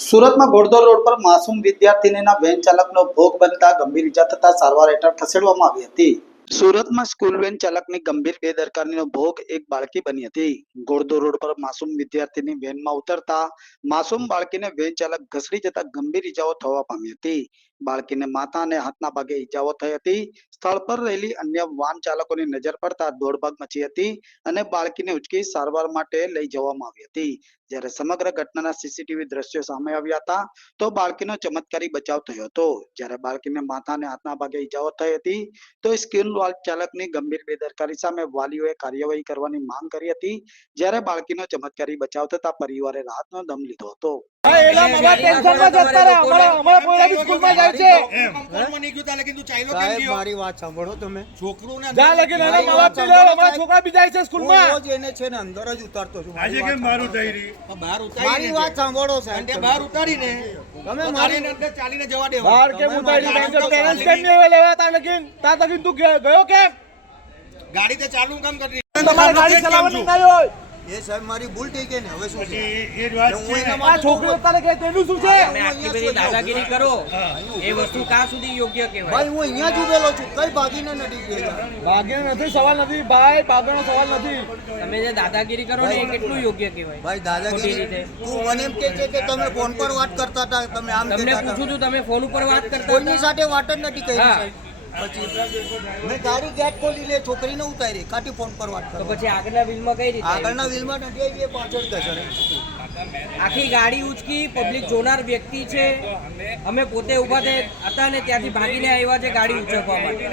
સુરતમાં ઘોડદોર રોડ પર માસૂમ વિદ્યાર્થીનીના વેન ચાલકનો ભોગ બનતા ગંભીર ઇજા થતા સારવાર હેઠળ ખસેડવામાં આવી હતી. સુરતમાં સ્કૂલ વેન ચાલકની ગંભીર બેદરકારીનો ભોગ એક બાળકી બની હતી. ઘોડદોર રોડ પર માસૂમ વિદ્યાર્થીની વેનમાં ઉતરતા માસૂમ બાળકીને વેન ચાલક ઘસડી જતા ગંભીર ઇજાઓ થવા પામી હતી. બાળકીને માથા અને હાથના ભાગે ઇજાઓ થઈ હતી. સ્થળ પર રહેલી અન્ય વાહન ચાલકોની નજર પડતા દોડભાગ મચી હતી અને બાળકીને ઉચકી સારવાર માટે લઈ જવામાં આવી હતી. જ્યારે સમગ્ર ઘટનાના સીસીટીવી દ્રશ્યો સામે આવ્યા હતા, તો બાળકીનો ચમત્કારી બચાવ થયો હતો. જ્યારે બાળકીને માથા અને હાથના ભાગે ઈજાઓ થઈ હતી, તો સ્કૂલ ચાલકની ગંભીર બેદરકારી સામે વાલીઓએ કાર્યવાહી કરવાની માંગ કરી હતી. જ્યારે બાળકીનો ચમત્કારી બચાવ થતા પરિવારે રાહતનો દમ લીધો હતો. હા, એના મામા ટેન્શનમાં જતા રહે. અમારા- અમારા પોયરા બી સ્કૂલમાં જાય છે. કોણમાં નહીં ગયું તારે કીધું ચાલ્યો કેમ સાહેબ ગયો? મારી વાત સાંભળો તમે છોકરું ને જ્યાં લગીને એના મા બાપથી લેવો, અમારા છોકરા બી છે હું સ્કૂલમાં. એને છે ને અંદર જ ઉતારતો છું આજે કેમ વાત મારું થઈ રહી તો બહાર ઉતારી મારી વાત સાંભળો સાહેબ બહાર ઉતારીને તમે મારી અંદર ચાલીને જવા દેવા બહાર કેમ ઉતારી કેમ નહીં લેવા લગીન? લગીન તું ગયો કેમ? ગાડી તે ચાલુ કામ કરી તમારે ગાડી ચલાવવાની ના હોય. એ સાહેબ મારી ભૂલ થઈ ગઈ ને હવે શું છે? એ એ જ વાત છે. આ છોકરો તારે કહે તેનું શું છે? તમે આટલી બધી દાદાગીરી કરો. એ વસ્તુ કા સુધી યોગ્ય કહેવાય? ભાઈ હું અહીંયા જ ઉભેલો છું કઈ ભાગીને નથી ગયો. ભાગ્યો નથી સવાલ નથી. ભાઈ ભાગવાનો સવાલ નથી. તમે જે દાદાગીરી કરો ને એ કેટલું યોગ્ય કહેવાય? ભાઈ દાદાગીરી તું મને એમ કે છે કે તમે ફોન પર વાત કરતા હતા તમે આમ તમને પૂછું છું તમે ફોન ઉપર વાત કરતા કોઈની સાથે વાત જ નથી કરી પછી મેં ગાડી ગેટ ખોલી લે છોકરીને ઉતારી ખાટી ફોન પર વાત કરો પછી આગળના વિલમાં કઈ રીતે આગળના વિલમાં નથી આવી એ પાછળ જશે આખી ગાડી ઉચકી પબ્લિક જોનાર વ્યક્તિ છે. અમે પોતે ઊભા થયા હતા ને ત્યાંથી ભાગીને આવ્યા છે ગાડી ઉચકવા માટે.